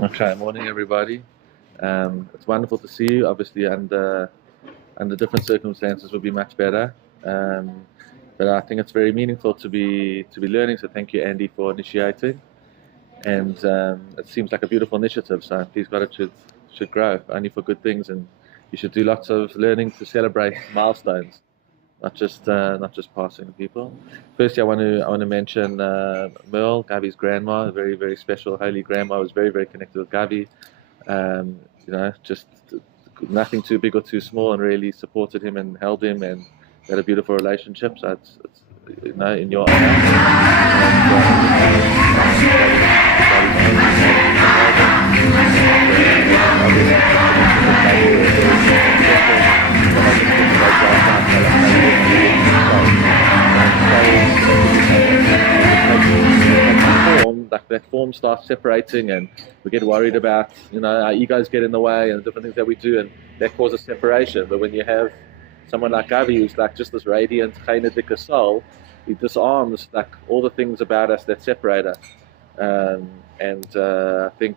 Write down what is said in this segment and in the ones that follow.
Okay, morning everybody. It's wonderful to see you. Obviously, under different circumstances would be much better. Um, but I think it's very meaningful to be learning. So thank you, Andy, for initiating. And it seems like a beautiful initiative. So please God, it should grow only for good things, and you should do lots of learning to celebrate milestones, not just passing people. Firstly, I want to mention Merle, Gavi's grandma, a very very special holy grandma. Was very very connected with Gavi. Just nothing too big or too small, and really supported him and held him, and had a beautiful relationship. So it's in your honor. Like that form starts separating, and we get worried about, our egos get in the way and the different things that we do, and that causes separation. But when you have someone like Gavi, who's like just this radiant Chayinadika soul, he disarms like all the things about us that separate us. I think,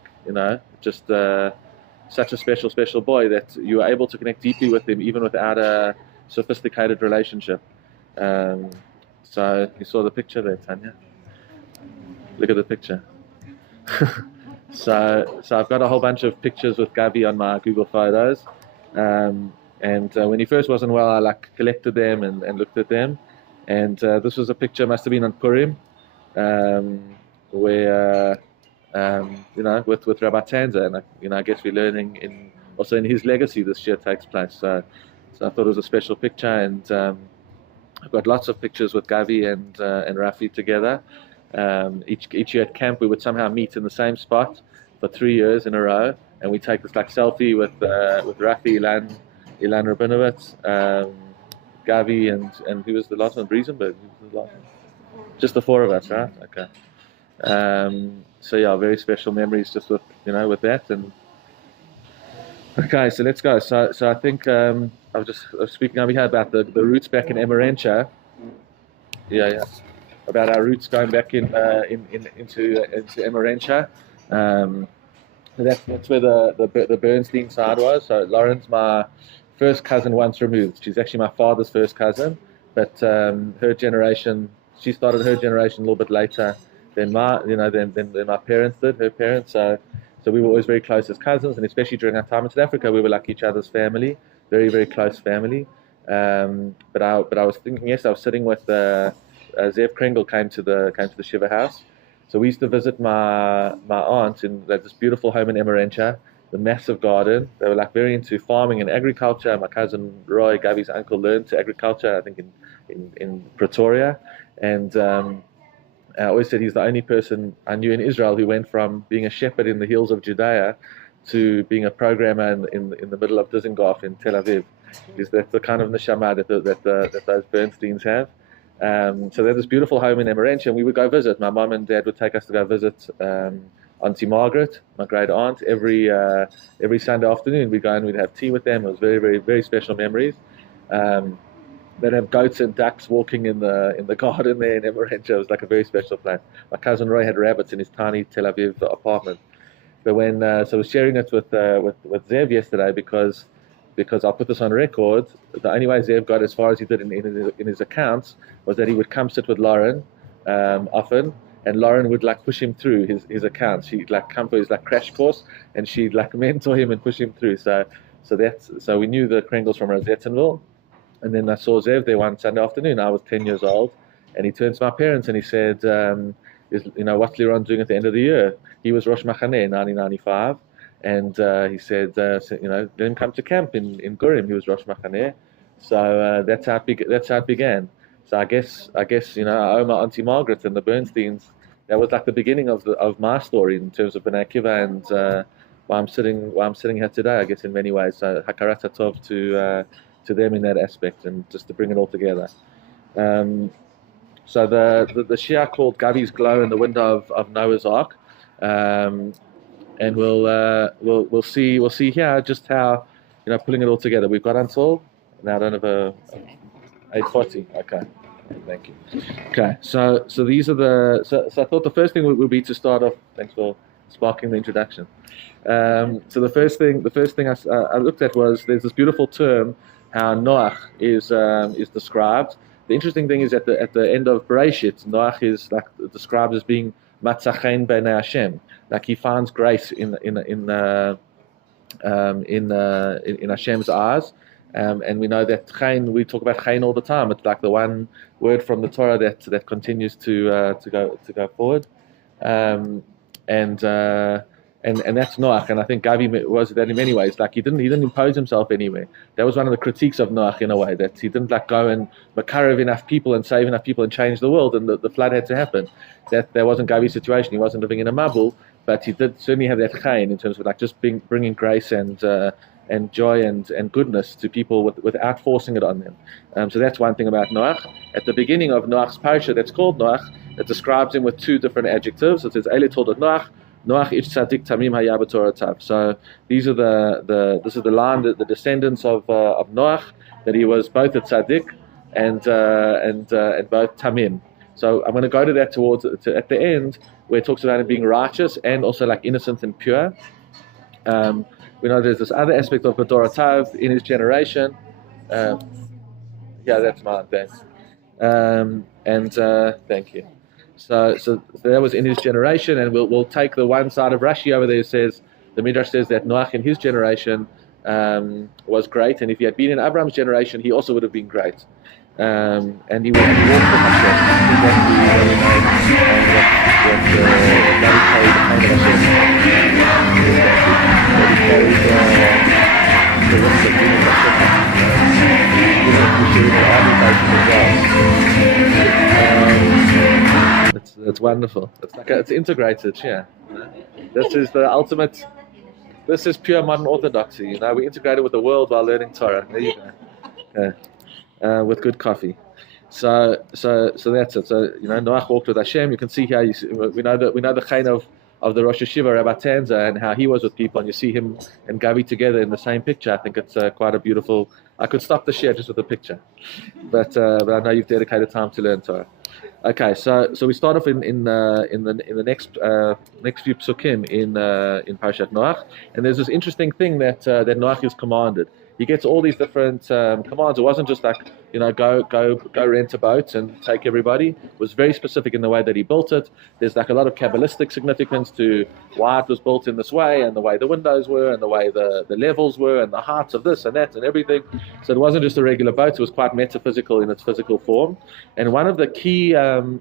just such a special boy that you are able to connect deeply with him even without a sophisticated relationship. So you saw the picture there, Tanya. Look at the picture. So I've got a whole bunch of pictures with Gavi on my Google Photos. And when he first wasn't well, I collected them and looked at them. And this was a picture, must have been on Purim, where with Rabbi Tanza, and I guess we're learning also in his legacy this year takes place. So I thought it was a special picture, and I've got lots of pictures with Gavi and Rafi together. Each year at camp, we would somehow meet in the same spot for 3 years in a row, and we take this selfie with Rafi, Ilan Rabinovitz, Gavi, and who was the last one? Briesenberg. Just the four of us, right? Okay. So yeah, very special memories just with that. And okay, so let's go. So I think I was speaking over here about the roots back in Emerentia. Yeah. About our roots going back into Emerentia. That's where the Bernstein side was. So Lauren's my first cousin once removed. She's actually my father's first cousin, but her generation, she started her generation a little bit later than than my parents did, her parents. So we were always very close as cousins, and especially during our time in South Africa, we were like each other's family, very very close family. But I was thinking, yes, I was sitting with Zev Kringle came to the Shiva house. So we used to visit my aunt in this beautiful home in Emerentia, the massive garden. They were very into farming and agriculture. My cousin Roy, Gavi's uncle, learned to agriculture, I think in Pretoria. And I always said he's the only person I knew in Israel who went from being a shepherd in the hills of Judea to being a programmer in the middle of Dizengoff in Tel Aviv. That's the kind of neshama that those Bernsteins have. So they had this beautiful home in Emerentia, and we would go visit. My mom and dad would take us to go visit Auntie Margaret, my great aunt, every Sunday afternoon. We'd go and we'd have tea with them. It was very, very, very special memories. They'd have goats and ducks walking in the garden there in Emerentia. It was like a very special place. My cousin Roy had rabbits in his tiny Tel Aviv apartment. But so I was sharing it with Zev yesterday because I'll put this on record. The only way Zev got as far as he did in his accounts was that he would come sit with Lauren often, and Lauren would push him through his accounts. She'd come for his crash course, and she'd mentor him and push him through. So we knew the Kringles from Rosettenville, and then I saw Zev there one Sunday afternoon. I was 10 years old, and he turned to my parents and he said, what's Liron doing at the end of the year? He was Rosh Machane in 1995. And he said, let him come to camp in Gurim. He was Rosh Machane. So that's how it began. So I guess I owe my Auntie Margaret and the Bernsteins. That was the beginning of my story in terms of Bnei Akiva, and why I'm sitting here today. I guess in many ways. So Hakarat Tov to them in that aspect, and just to bring it all together. So the Shiur called Gavi's Glow in the Window of Noah's Ark. And we'll see here just how putting it all together. We've got until now. I don't have a 8:40. Okay, thank you. Okay, so these are so I thought the first thing would be to start off. Thanks for sparking the introduction. So the first thing I looked at was there's this beautiful term how Noach is described. The interesting thing is at the end of Bereshit, Noach is like described as being matzachen b'nei Hashem, like he finds grace in Hashem's eyes. And we know that chen, we talk about chen all the time. It's like the one word from the Torah that continues to go forward. And that's Noach, and I think Gavi was that in many ways. Like he didn't impose himself anywhere. That was one of the critiques of Noach in a way, that he didn't like go and makarev enough people and save enough people and change the world, and the flood had to happen. That wasn't Gavi's situation. He wasn't living in a mabul, but he did certainly have that chayin in terms of like just bringing grace and joy and goodness to people without forcing it on them. So that's one thing about Noach. At the beginning of Noach's parasha, that's called Noach, it describes him with two different adjectives. It says Eile told Noach. Noach ish tzaddik tamim haya b'toratav. So these are this is the line, the descendants of Noach, that he was both a tzaddik and both tamim. So I'm going to go to that at the end, where it talks about him being righteous and also like innocent and pure. We know there's this other aspect of b'toratav in his generation. Yeah, that's mine. Thanks. Thank you. So that was in his generation, and we'll take the one side of Rashi over there. Says the Midrash says that Noach in his generation was great, and if he had been in Abraham's generation, he also would have been great. And he walked with Hashem. It's wonderful. It's integrated. Yeah, this is the ultimate. This is pure modern orthodoxy. We integrate it with the world while learning Torah. There you go. With good coffee. So that's it. So Noach walked with Hashem. You can see here. We know the chain of the Rosh Yeshiva, Rabbi Tanza, and how he was with people. And you see him and Gavi together in the same picture. I think it's quite a beautiful. I could stop the share just with a picture, but I know you've dedicated time to learn Torah. Okay, so we start off in the next few psukim in Parashat Noach, and there's this interesting thing that Noach is commanded. He gets all these different commands. It wasn't just like go rent a boat and take everybody. It was very specific in the way that he built it. There's like a lot of Kabbalistic significance to why it was built in this way, and the way the windows were, and the way the levels were, and the heights of this and that and everything. So it wasn't just a regular boat. It was quite metaphysical in its physical form. And one of the key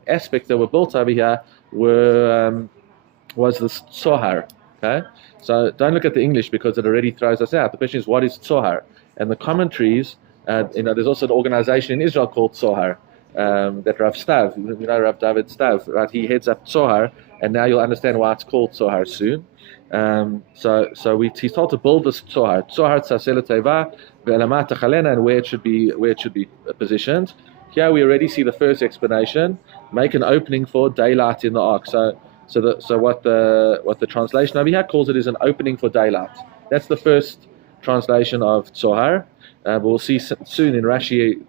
aspects that were built over here was this tzohar. Okay, so don't look at the English because it already throws us out. The question is, what is tzohar? And the commentaries, there's also an organization in Israel called Tzohar, that Rav Stav, Rav David Stav, right? He heads up Tzohar, and now you'll understand why it's called Tzohar soon. So he's told to build this Tzohar, Tzasel Teva, Ve'elamat Tachalena, and where it should be positioned. Here we already see the first explanation: make an opening for daylight in the ark. So what the translation over here calls it is an opening for daylight. That's the first translation of Tzohar. We'll see soon in Rashi,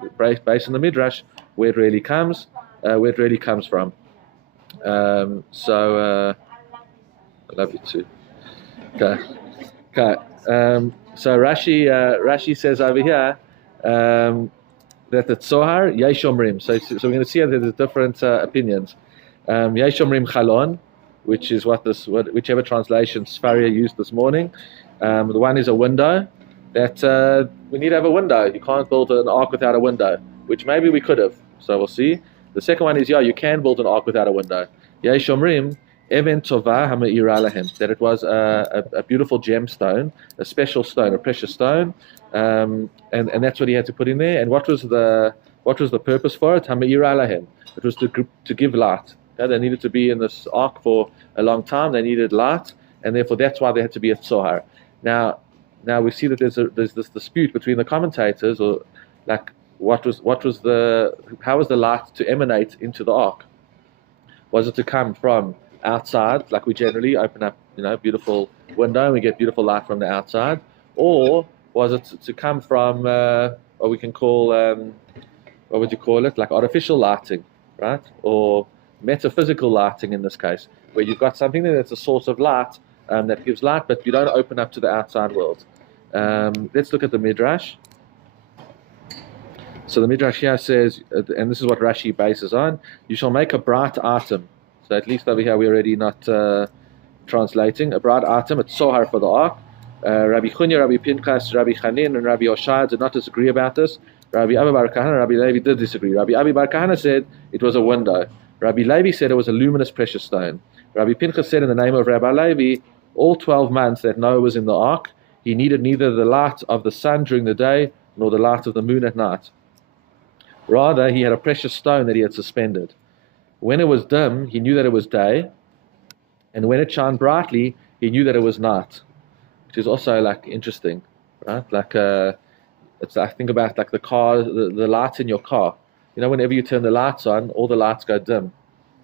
based on the Midrash, where it really comes from. I love you too. Okay. So Rashi says over here that the Tzohar Yesh Omrim. So we're going to see that there's different opinions. Yesh Omrim Chalon, which is whichever translation Sfaria used this morning. The one is a window. That we need to have a window. You can't build an ark without a window, which maybe we could have. So we'll see. The second one is you can build an ark without a window. Yesh Omrim Even Tova Ha'me'ira Lahem, that it was a beautiful gemstone, a special stone, a precious stone, and that's what he had to put in there. And what was the purpose for it? Ha'me'ira Lahem. It was to give light. Okay? They needed to be in this ark for a long time. They needed light, and therefore that's why they had to be a tzohar. Now we see that there's this dispute between the commentators, or like how was the light to emanate into the ark? Was it to come from outside, like we generally open up, beautiful window and we get beautiful light from the outside, or was it to come from what we can call what would you call it, like artificial lighting, right, or metaphysical lighting in this case? where you've got something that's a source of light that gives light, but you don't open up to the outside world. Let's look at the Midrash. So the Midrash here says, and this is what Rashi bases on, you shall make a bright item. So at least over here we're already not translating. A bright item, it's Sohar for the ark. Rabbi Chunya, Rabbi Pinchas, Rabbi Chanin, and Rabbi Oshai did not disagree about this. Rabbi Abi Bar Kahana, Rabbi Levi did disagree. Rabbi Abi Bar Kahana said it was a window. Rabbi Levi said it was a luminous precious stone. Rabbi Pinchas said in the name of Rabbi Levi, all 12 months that Noah was in the ark, he needed neither the light of the sun during the day nor the light of the moon at night. Rather, he had a precious stone that he had suspended. When it was dim, he knew that it was day, and when it shined brightly, he knew that it was night, which is also like interesting, right? Like it's I think about like the car, the lights in your car. You know, whenever you turn the lights on, all the lights go dim.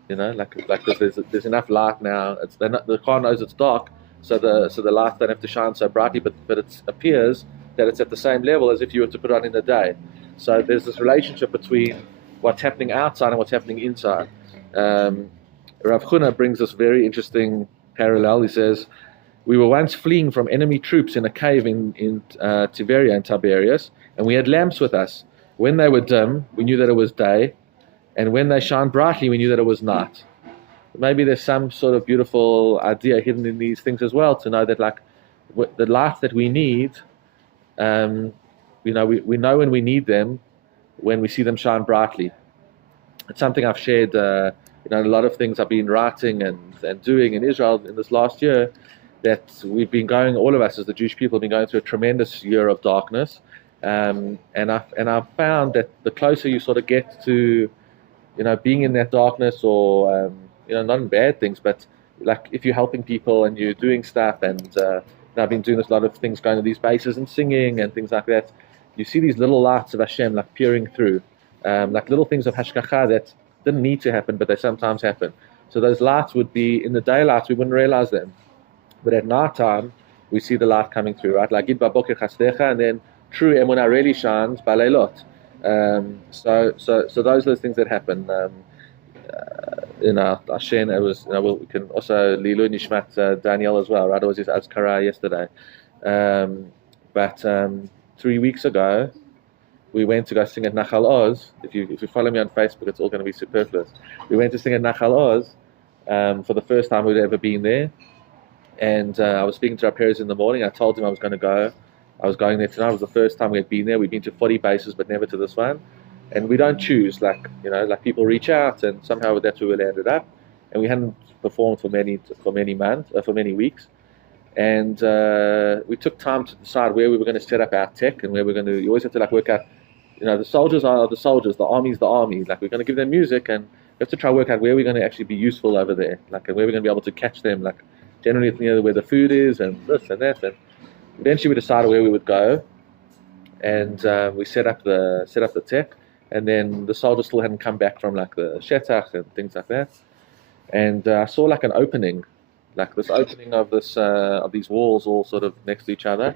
You know, like there's enough light now. The car knows it's dark, so the lights don't have to shine so brightly, but it appears that it's at the same level as if you were to put it on in the day. So there's this relationship between what's happening outside and what's happening inside. Rav Chuna brings this very interesting parallel. He says, we were once fleeing from enemy troops in a cave in Tiberia and Tiberias, and we had lamps with us. When they were dim, we knew that it was day, and when they shone brightly, we knew that it was night. Maybe there's some sort of beautiful idea hidden in these things as well, to know that like the light that we need, we know when we need them, when we see them shine brightly. It's something I've shared, a lot of things I've been writing and doing in Israel in this last year, that we've been going, all of us as the Jewish people have been going through a tremendous year of darkness. And I've found that the closer you sort of get to, being in that darkness, or, not in bad things, but like if you're helping people and you're doing stuff, and I've been doing a lot of things, going to these bases and singing and things like that, you see these little lights of Hashem like peering through, like little things of hashgacha that didn't need to happen, but they sometimes happen. So those lights would be, in the daylight, we wouldn't realize them. But at night time, we see the light coming through, right? Like, Gid Baboker Chasdecha, and then true Emunah really shines, Baleilot. So those are the things that happen. Hashem, it was, we can also, Lilu Nishmat Daniel as well, right? It was his Azkara yesterday. But 3 weeks ago, we went to go sing at Nachal Oz. If you follow me on Facebook, it's all going to be superfluous. We went to sing at Nachal Oz for the first time we'd ever been there. And I was speaking to our parents in the morning. I told him I was going to go. I was going there tonight. It was the first time we had been there. We've been to 40 bases, but never to this one. And we don't choose. Like people reach out, and somehow that's where we landed up. And we hadn't performed for many weeks. And we took time to decide where we were going to set up our tech, and where we're going to. You always have to work out. The soldiers are the soldiers. The army's the army. Like, we're going to give them music, and we have to try to work out where we're going to actually be useful over there. Like, and where we're going to be able to catch them. Like, generally, where the food is, and this and that. And eventually, we decided where we would go, and we set up the tech. And then the soldiers still hadn't come back from like the shetach and things like that. And I saw like an opening, like this opening of these walls all sort of next to each other.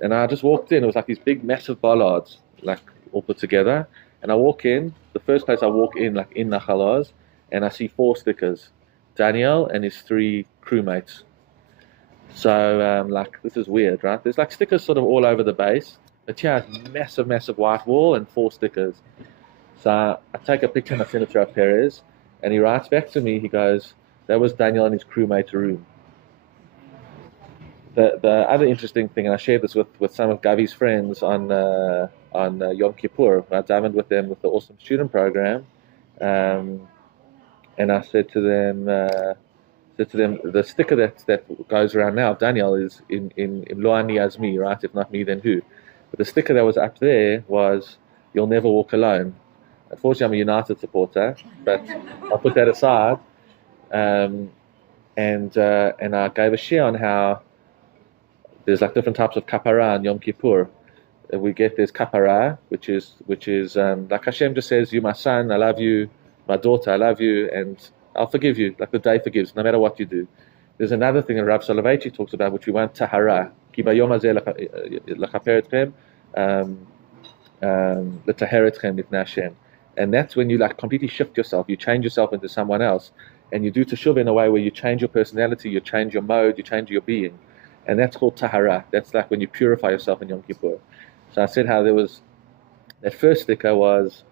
And I just walked in. It was like these big, massive bollards, like all put together. And I walk in. The first place I walk in, like in Nachal Oz, and I see 4 stickers: Daniel and his 3 crewmates. So this is weird, right? There's like stickers sort of all over the base. But yeah, massive, massive white wall and 4 stickers. So I take a picture and I send it to our Perez, and he writes back to me. He goes, "That was Daniel and his crewmate's room." The other interesting thing, and I shared this with some of Gavi's friends on Yom Kippur. I davened with them with the awesome student program, and I said to them, the sticker that goes around now, Daniel, is in Lo Ani Az Mi, right? If not me, then who? But the sticker that was up there was, "You'll never walk alone." Unfortunately, I'm a United supporter, but I'll put that aside. And I gave a share on how there's like different types of kapara in Yom Kippur. There's kapara, which is like Hashem just says, "You my son, I love you, my daughter, I love you, and I'll forgive you." Like the day forgives, no matter what you do. There's another thing that Rav Soloveitchik talks about, which we want tahara. Ki bayom hazeh lachaper etchem, l'taher etchem lifnei Hashem. And that's when you like completely shift yourself. You change yourself into someone else. and you do teshuvah in a way where you change your personality, you change your mode, you change your being. And that's called tahara. That's like when you purify yourself in Yom Kippur. So I said how there was, that first sticker was,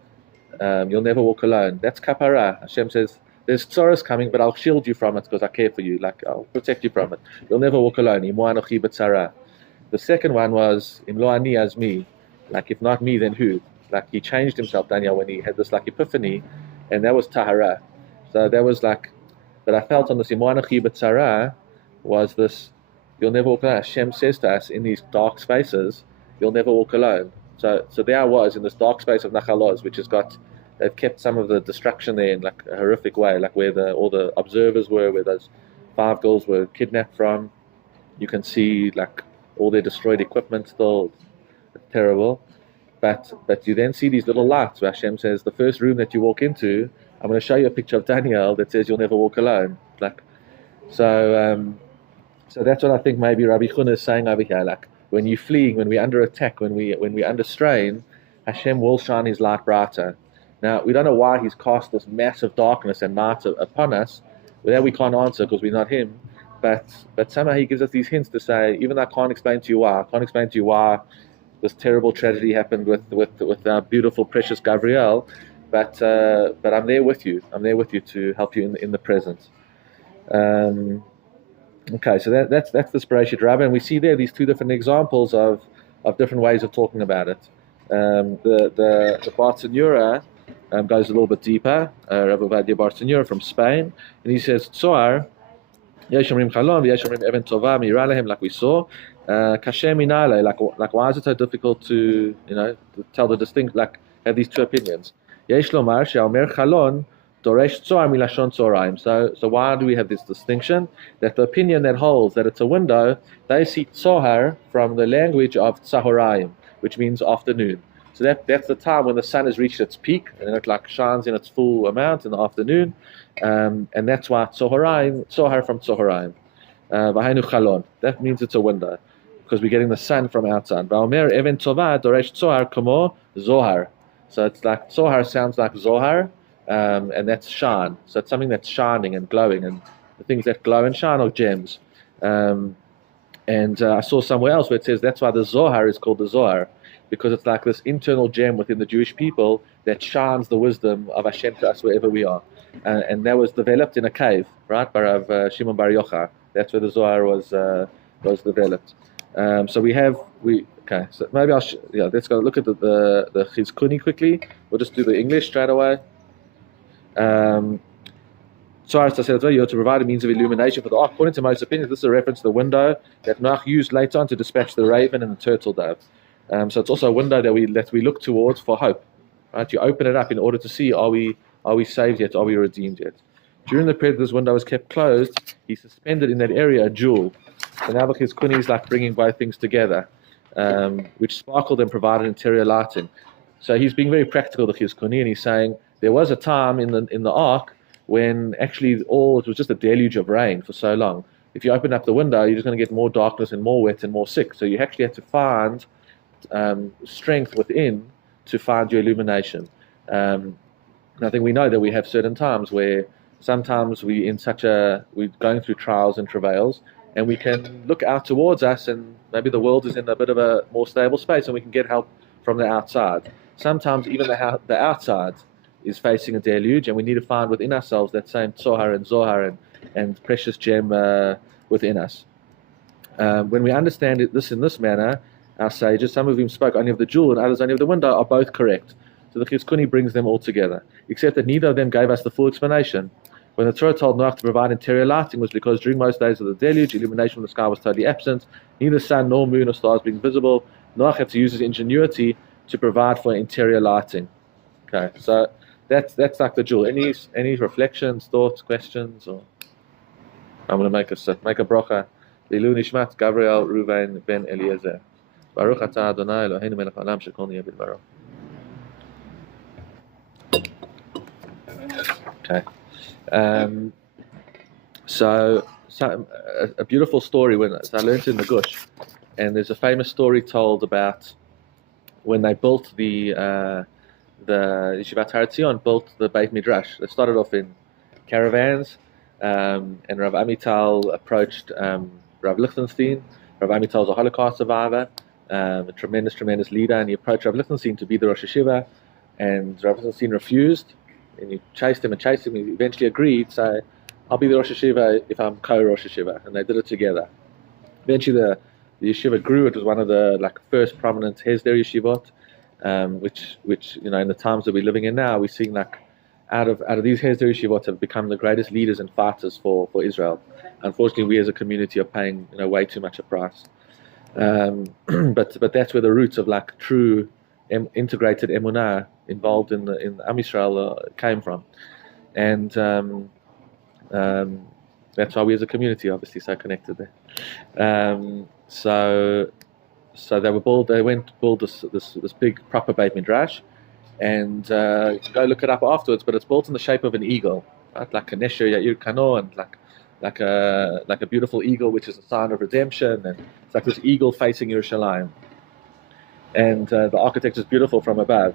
you'll never walk alone. That's kapara. Hashem says, there's tzoros coming, but I'll shield you from it because I care for you. Like, I'll protect you from it. You'll never walk alone. Imo anochi b'tzara. The second one was, Im lo ani as me. Like, if not me, then who? Like, he changed himself, Daniel, when he had this, like, epiphany, and that was tahara. So that was like, but I felt on this Imo anochi b'tzara was this, you'll never walk alone. Hashem says to us in these dark spaces, you'll never walk alone. So there I was in this dark space of Nachaloz, which has got, they've kept some of the destruction there in like a horrific way, like where all the observers were, where those 5 girls were kidnapped from. You can see like all their destroyed equipment still. It's terrible. But you then see these little lights where Hashem says, the first room that you walk into, I'm going to show you a picture of Daniel that says you'll never walk alone. Like, so that's what I think maybe Rabbi Chuna is saying over here. Like, when you're fleeing, when we're under attack, when we're under strain, Hashem will shine His light brighter. Now, we don't know why He's cast this massive darkness and night upon us. That we can't answer because we're not Him. But somehow He gives us these hints to say, even though I can't explain to you why this terrible tragedy happened with our beautiful, precious Gavriel, but I'm there with you. I'm there with you to help you in the present. Okay, so that's the Bereshit Rabbah, and we see there these 2 different examples of different ways of talking about it. The Bartanura goes a little bit deeper. Rabbi Ovadia Bartanura from Spain, and he says Tzohar, Yesh Omrim Chalon, Yesh Omrim Even Tova Meira Lehem, like we saw. Kashem Minale, like why is it so difficult to tell the distinct, like have these 2 opinions? Yesh Lomar She'omer Chalon. So why do we have this distinction? That the opinion that holds that it's a window, they see tzohar from the language of tzahoraim, which means afternoon. So that's the time when the sun has reached its peak, and it like shines in its full amount in the afternoon, and that's why tzohar from tzohoraim. V'hainu chalon. That means it's a window, because we're getting the sun from outside. V'omer even tova doresh tzohar kamo zohar. So it's like tzohar sounds like zohar. And that's shine. So it's something that's shining and glowing, and the things that glow and shine are gems. And I saw somewhere else where it says that's why the Zohar is called the Zohar, because it's like this internal gem within the Jewish people that shines the wisdom of Hashem to us wherever we are. And that was developed in a cave, right, by Rav Shimon Bar Yochai. That's where the Zohar was developed. So okay. So maybe let's go look at the Chizkuni quickly. We'll just do the English straight away. So you're to provide a means of illumination for the ark. According to most opinions, this is a reference to the window that Noach used later on to dispatch the raven and the turtle dove. So it's also a window that we look towards for hope. Right? You open it up in order to see, are we saved yet? Are we redeemed yet? During the period this window was kept closed, he suspended in that area a jewel. So now the Chizkuni is like bringing both things together, which sparkled and provided interior lighting. So he's being very practical, the Chizkuni, and he's saying there was a time in the ark when actually it was just a deluge of rain for so long. If you open up the window, you're just going to get more darkness and more wet and more sick. So you actually had to find strength within to find your illumination. And I think we know that we have certain times where sometimes we're going through trials and travails, and we can look out towards us, and maybe the world is in a bit of a more stable space, and we can get help from the outside. Sometimes even the outside is facing a deluge, and we need to find within ourselves that same tzohar and zohar and precious gem within us. When we understand this in this manner, our sages, some of whom spoke only of the jewel and others only of the window, are both correct. So the Chizkuni brings them all together, except that neither of them gave us the full explanation. When the Torah told Noach to provide interior lighting was because during most days of the deluge, illumination from the sky was totally absent, neither sun nor moon or stars being visible. Noach had to use his ingenuity to provide for interior lighting. Okay, so that's like the jewel. Any reflections, thoughts, questions? Or I'm going to make a bracha. Lilu nishmat Gavriel Reuven ben Eliezer. Baruch atah Adonai Eloheinu melech haolam shekol niyeh bidbaro. Okay. So a beautiful story I learned in the Gush, and there's a famous story told about when they built the Yeshiva Har Etzion built the Beit Midrash. They started off in caravans, and Rav Amital approached Rav Lichtenstein. Rav Amital is a Holocaust survivor, a tremendous leader, and he approached Rav Lichtenstein to be the Rosh Yeshiva, and Rav Lichtenstein refused, and he chased him, and he eventually agreed, so I'll be the Rosh Yeshiva if I'm co-Rosh Yeshiva, and they did it together. Eventually the yeshiva grew. It was one of the first prominent Hesder yeshivot, which in the times that we're living in now, we're seeing out of these Hesder yeshivot have become the greatest leaders and fighters for Israel. Unfortunately, we as a community are paying way too much a price. But that's where the roots of true integrated emunah involved in Am Yisrael came from, and that's why we as a community are obviously so connected there. So they went to build this big proper Beit Midrash, and go look it up afterwards. But it's built in the shape of an eagle, right? Like a Nesher Yair Kano, and like a beautiful eagle, which is a sign of redemption, and it's like this eagle facing Yerushalayim. And the architecture is beautiful from above.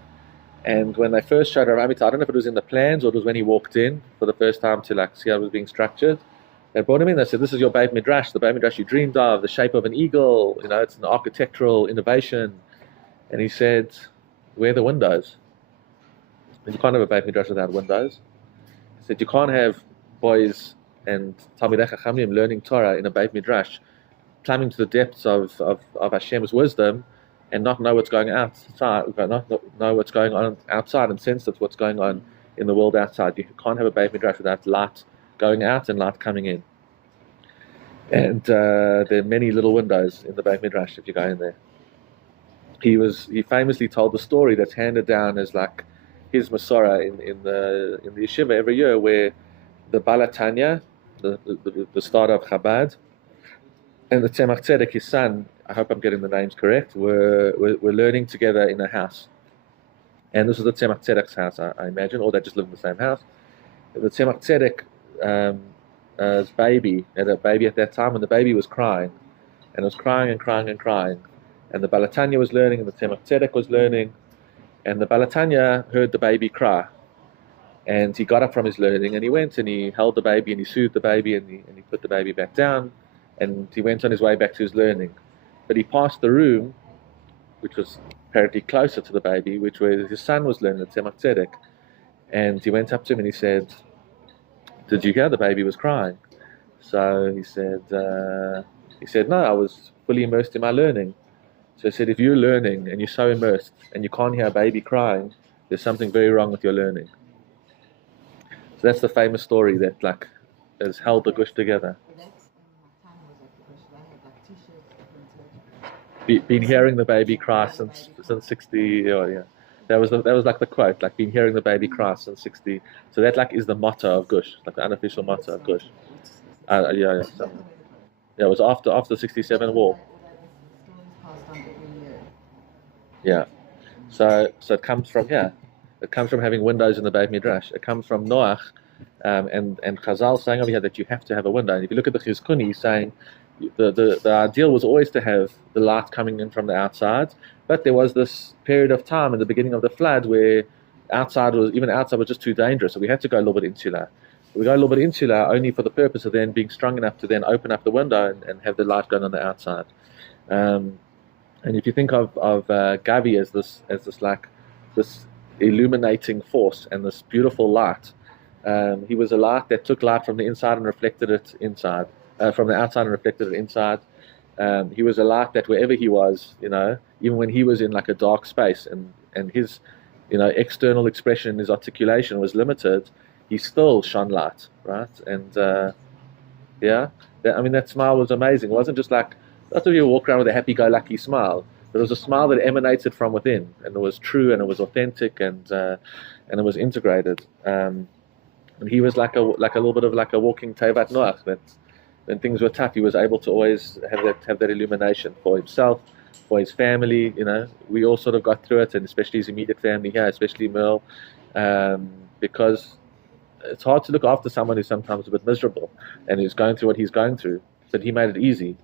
And when they first showed Rav Amital, I don't know if it was in the plans or it was when he walked in for the first time to see how it was being structured. They brought him in. They said, "This is your Beit Midrash, the Beit Midrash you dreamed of, the shape of an eagle. It's an architectural innovation." And he said, "Where are the windows? And you can't have a Beit Midrash without windows." He said, "You can't have boys and Talmidei Chachamim learning Torah in a Beit Midrash, climbing to the depths of Hashem's wisdom, and not know what's going outside, not know what's going on outside, and sense that's what's going on in the world outside. You can't have a Beit Midrash without light going out and light coming in. And there are many little windows in the Beit Midrash if you go in there." He famously told the story that's handed down as his Masorah in the yeshiva every year, where the Balatanya, the starter of Chabad, and the Tzemach Tzedek, his son, I hope I'm getting the names correct, were learning together in a house. And this was the Tzemach Tzedek's house, I imagine, or they just lived in the same house. The Tzemach Tzedek his baby, had a baby at that time, and the baby was crying. And it was crying and crying and crying. And the Balatanya was learning, and the Tzemach Tzedek was learning. And the Balatanya heard the baby cry. And he got up from his learning, and he went and he held the baby, and he soothed the baby, and he put the baby back down. And he went on his way back to his learning. But he passed the room, which was apparently closer to the baby, which where his son was learning, the Tzemach Tzedek. And he went up to him and he said, "Did you hear the baby was crying?" So he said, "No, I was fully immersed in my learning." So he said, "If you're learning and you're so immersed and you can't hear a baby crying, there's something very wrong with your learning." So that's the famous story that has held the Gush together. Been hearing the baby cry since 60, or yeah. That was the quote, been hearing the baby cry since 60. So that is the motto of Gush, the unofficial motto of Gush. Yeah. So, yeah, it was after the 67 war. Yeah. So it comes from here. It comes from having windows in the Beit Midrash. It comes from Noach, and Chazal saying over here that you have to have a window. And if you look at the Chizkuni, he's saying the ideal was always to have the light coming in from the outside, but there was this period of time in the beginning of the flood where outside was just too dangerous, so we had to go a little bit insular. We go a little bit insular only for the purpose of then being strong enough to then open up the window and have the light going on the outside. And if you think of Gavi as this illuminating force and this beautiful light, he was a light that took light from the inside and reflected it inside. From the outside and reflected it inside. He was a light that wherever he was, even when he was in a dark space and his, external expression, his articulation was limited, he still shone light, right? And that smile was amazing. It wasn't just lots of you walk around with a happy-go-lucky smile, but it was a smile that emanated from within, and it was true, and it was authentic, and it was integrated. And he was like a little bit of a walking Tevat Noach, that when things were tough, he was able to always have that illumination for himself, for his family. We all sort of got through it, and especially his immediate family here, especially Merle, because it's hard to look after someone who's sometimes a bit miserable and who's going through what he's going through. But he made it easy,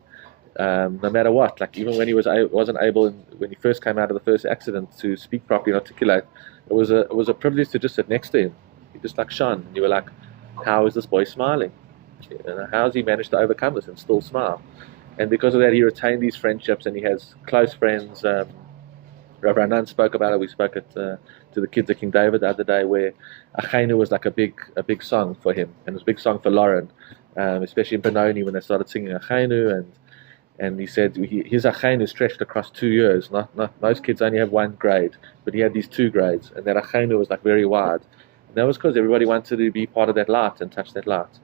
no matter what. Even when he wasn't able, when he first came out of the first accident, to speak properly and articulate, it was a privilege to just sit next to him. He just shone, and you were like, "How is this boy smiling?" How's he managed to overcome this and still smile? And because of that, he retained these friendships, and he has close friends. Rav Ranan spoke about it. We spoke to the kids at King David the other day, where Achenu was like a big song for him, and it was a big song for Lauren, especially in Benoni when they started singing Achenu, and he said his Achenu stretched across 2 years. Not most kids only have one grade, but he had these 2 grades, and that Achenu was like very wide. And that was because everybody wanted to be part of that light and touch that light.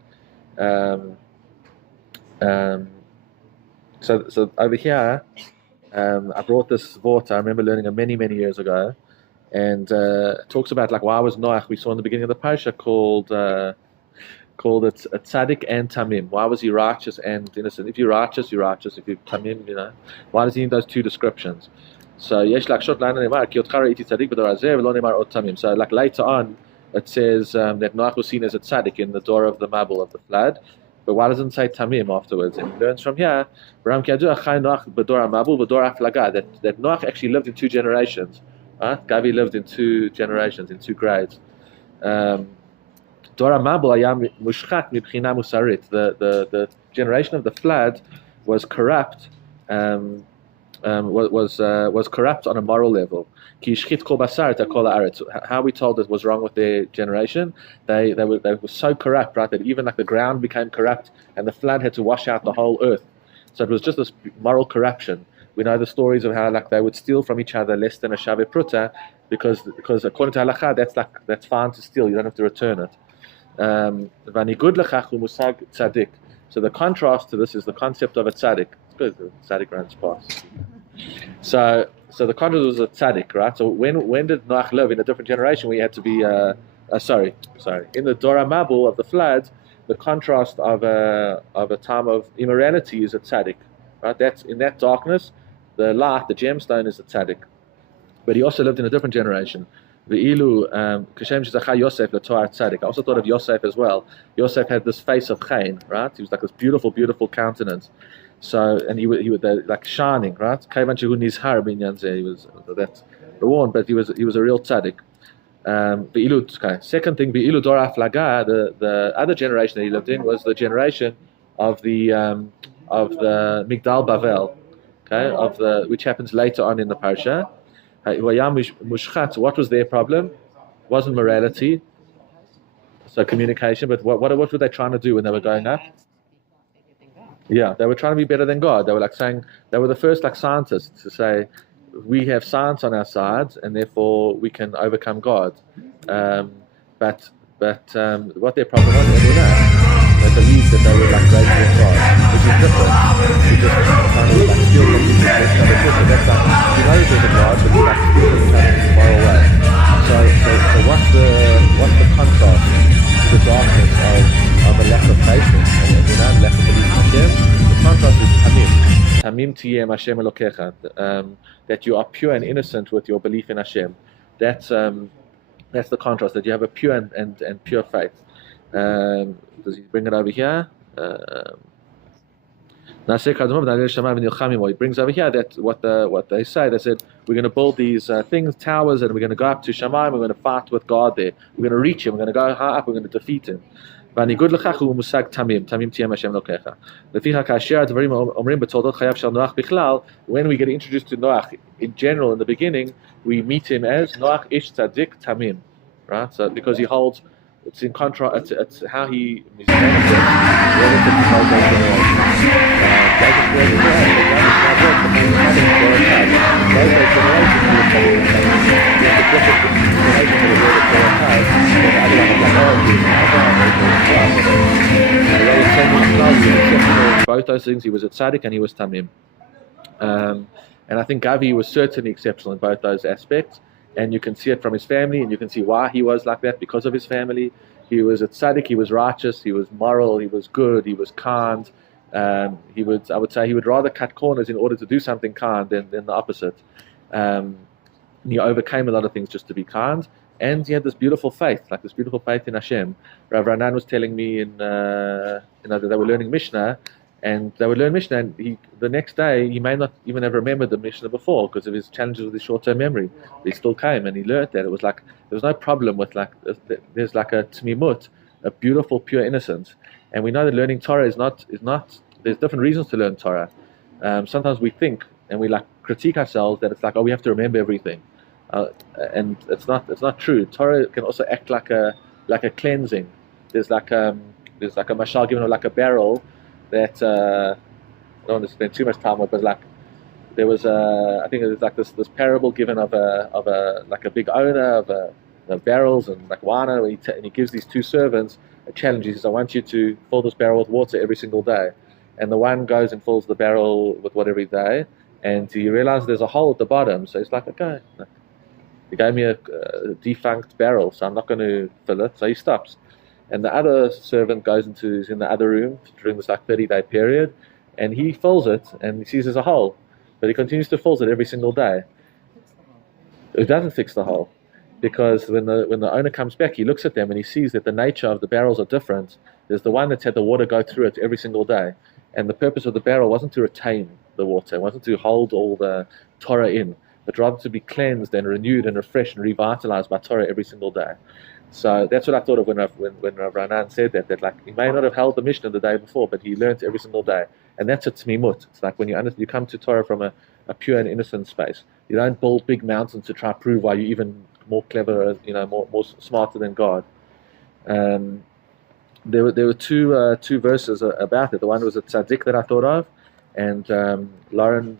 So over here, I brought this vort. I remember learning it many years ago, and it talks about like why was Noach, we saw in the beginning of the parasha, called it a tzaddik and tamim. Why was he righteous and innocent? If you're righteous, you're righteous. If you're tamim, why does he need those 2 descriptions? So yesh lakshot lana nemar ki otcha ra'iti tzaddik b'dor hazeh v'lo nemar ot tamim. So like later on, it says that Noach was seen as a tzaddik in the door of the Mabul of the flood. But why doesn't it say tamim afterwards? And he learns from here that Noach actually lived in 2 generations. Right? Gavi lived in 2 generations, in 2 grades. The generation of the flood was corrupt. Was corrupt on a moral level. How we told it was wrong with their generation. They were so corrupt, right, that even like the ground became corrupt, and the flood had to wash out the whole earth. So it was just this moral corruption. We know the stories of how like they would steal from each other less than a shaveh pruta, because according to halacha that's fine to steal. You don't have to return it. So the contrast to this is the concept of a tzaddik. It's good, the tzaddik runs past. So the contrast was a tzaddik, right? So when did Noach live in a different generation where he had to be in the Dora Mabul of the flood? The contrast of a time of immorality is a tzaddik, right? That's in that darkness, the light, the gemstone is a tzaddik. But he also lived in a different generation. Ve'ilu kashem shezacha Yosef l'toar tzaddik. I also thought of Yosef as well. Yosef had this face of chayin, right? He was like this beautiful countenance. So, and he was like shining, right? Kaivan shehu nizhar binyan zeh. He was that's warned, but he was a real tzaddik. Second thing, ve'ilu dor aflaga. The other generation that he lived in was the generation of the Migdal Bavel, okay, which happens later on in the parsha. What was their problem? Wasn't morality, so communication, but what were they trying to do when they were going up? Yeah, they were trying to be better than God. They were like saying, they were the first like scientists to say, we have science on our sides and therefore we can overcome God. But what their problem was, they believed that they were like greater than God, which is different. We just kind of like steal from people. That's like, you know there's a God, but you like steal from each other in a moral way. So what's the contrast to the darkness of a lack of faith and lack of belief in Hashem? The contrast is tamim. Tamim tiyem Hashem elokecha. That you are pure and innocent with your belief in Hashem. That's the contrast, that you have a pure and pure faith. Does he bring it over here? He brings over here that what they say. They said we're going to build these towers, and we're going to go up to Shamayim. We're going to fight with God there. We're going to reach him. We're going to go high up. We're going to defeat him. When we get introduced to Noach in general in the beginning, we meet him as Noach ish tzaddik tamim, right? So because he holds, it's in contrast. It's how he is relative to both those both those things, he was a tzaddik and he was tamim. And I think Gavi was certainly exceptional in both those aspects. And you can see it from his family, and you can see why he was like that because of his family. He was a tzaddik, he was righteous, he was moral, he was good, he was kind. I would say he would rather cut corners in order to do something kind than the opposite. He overcame a lot of things just to be kind, and he had this beautiful faith in Hashem. Rav Ranan was telling me that they were learning Mishnah, and the next day he may not even have remembered the Mishnah before because of his challenges with his short-term memory. But he still came and he learned that it was like there was no problem with there's like a tmimut, a beautiful pure innocence, And we know that learning Torah is not. There's different reasons to learn Torah. Sometimes we think and we like critique ourselves that it's like, oh, we have to remember everything, and it's not true. Torah can also act like a cleansing. There's like a mashal given of like a barrel that I don't want to spend too much time with, but like there was I think it was like this parable given of a like a big owner of barrels and like wine, and he gives these two servants a challenge. He says, I want you to fill this barrel with water every single day. And the one goes and fills the barrel with water every day, and he realizes there's a hole at the bottom. So he's like, okay, he gave me a defunct barrel, so I'm not going to fill it. So he stops. And the other servant is in the other room during this like 30-day period, and he fills it, and he sees there's a hole. But he continues to fill it every single day. It doesn't fix the hole. Because when the owner comes back, he looks at them and he sees that the nature of the barrels are different. There's the one that's had the water go through it every single day. And the purpose of the barrel wasn't to retain the water, it wasn't to hold all the Torah in, but rather to be cleansed and renewed and refreshed and revitalized by Torah every single day. So that's what I thought of when Rav Ranan said that like he may not have held the Mishnah the day before, but he learned every single day. And that's a tmimut. It's like when you come to Torah from a pure and innocent space. You don't build big mountains to try to prove why you're even more clever, more smarter than God. There were two verses about it. The one was a tzaddik that I thought of, and Lauren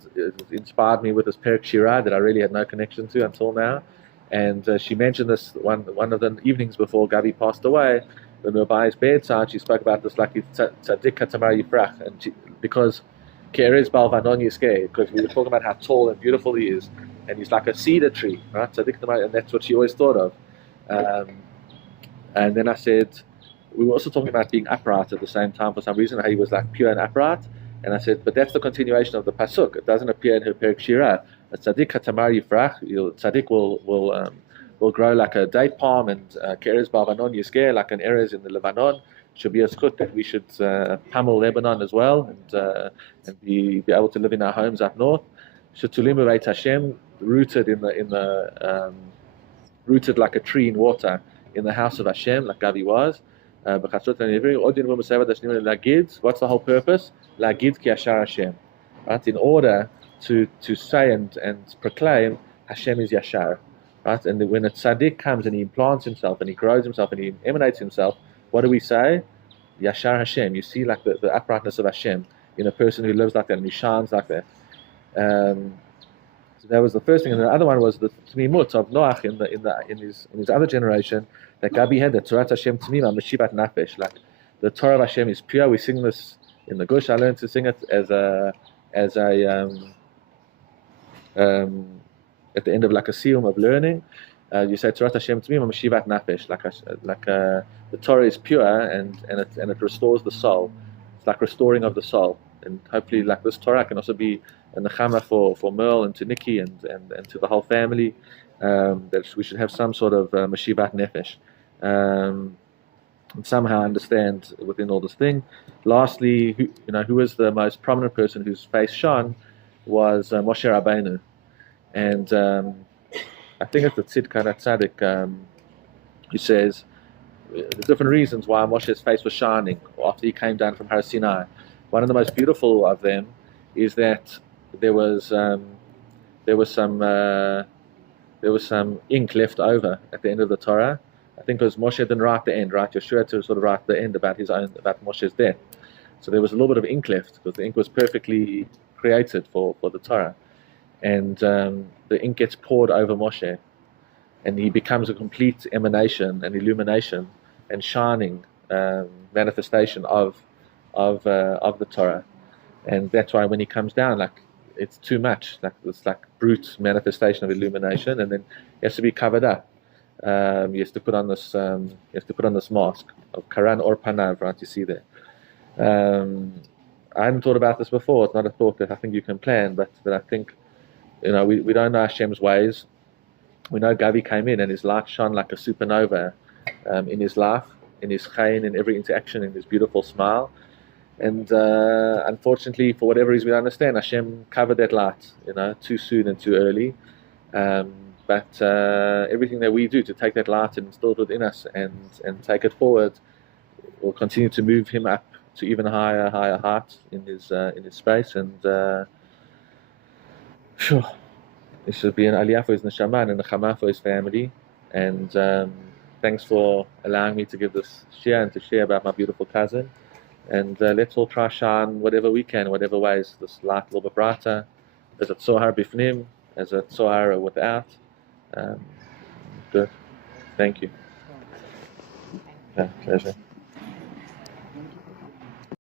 inspired me with this Perek Shirah that I really had no connection to until now. And she mentioned this one of the evenings before Gavi passed away, when we were by his bedside. She spoke about this like tzaddik katamar yifrach, and because Ke'erez balvanon yiskeh, because we were talking about how tall and beautiful he is, and he's like a cedar tree, right? Tzaddik katamar, and that's what she always thought of. And then I said, we were also talking about being upright at the same time for some reason, how he was like pure and upright. And I said, but that's the continuation of the pasuk. It doesn't appear in her Perek Shirah. A tzaddik katamar yifrach. Tzaddik will grow like a date palm, and ke'erez ba'avanon yiskeh, like an erez in the Lebanon. Should be a zchut that we should pummel Lebanon as well, and be able to live in our homes up north. Shetulim b'beit Hashem, rooted rooted like a tree in water in the house of Hashem, like Gavi was. What's the whole purpose? Lagid ki Yashar Hashem. Right? In order to say and proclaim Hashem is Yashar. Right? And when a tzaddik comes and he implants himself and he grows himself and he emanates himself, what do we say? Yashar Hashem. You see like the uprightness of Hashem in a person who lives like that and who shines like that. So that was the first thing, and the other one was the tmimut of Noach in his other generation that Gabi had, the Torah Hashem tmima meshivat nafesh. Like the Torah of Hashem is pure. We sing this in the Gush. I learned to sing it as a at the end of like a siyum of learning. You say Torah Hashem tmima meshivat nafesh. The Torah is pure and it restores the soul. It's like restoring of the soul, and hopefully like this Torah can also be a nechama for Merle and to Nikki and to the whole family, that we should have some sort of meshivat nefesh, and somehow understand within all this thing. Lastly, who was the most prominent person whose face shone was Moshe Rabbeinu, and I think it's the Tzidkar Tzaddik who says there's different reasons why Moshe's face was shining after he came down from Har Sinai. One of the most beautiful of them is that there was some ink left over at the end of the Torah. I think it was Moshe didn't write the end, right? Yeshua to sort of write the end about Moshe's death. So there was a little bit of ink left because the ink was perfectly created for the Torah, and the ink gets poured over Moshe, and he becomes a complete emanation and illumination and shining manifestation of the Torah. And that's why when he comes down, like it's too much, like this like brute manifestation of illumination, and then he has to be covered up. He has to put on this mask of Karan or Panav, right? You see there. I hadn't thought about this before. It's not a thought that I think you can plan, but I think we don't know Hashem's ways. We know Gavi came in and his light shone like a supernova in his life, in his chayin, in every interaction, in his beautiful smile. And unfortunately, for whatever reason we don't understand, Hashem covered that light, too soon and too early. But everything that we do to take that light and instill it within us and take it forward, will continue to move him up to even higher heights in his space, and sure, it should be an aliyah for his neshama and a nechama for his family. And thanks for allowing me to give this share and to share about my beautiful cousin. And let's all try shine whatever we can, whatever ways this light a little bit brighter, as a tzohar bifnim, as a tzohar without. Good. Thank you. Pleasure.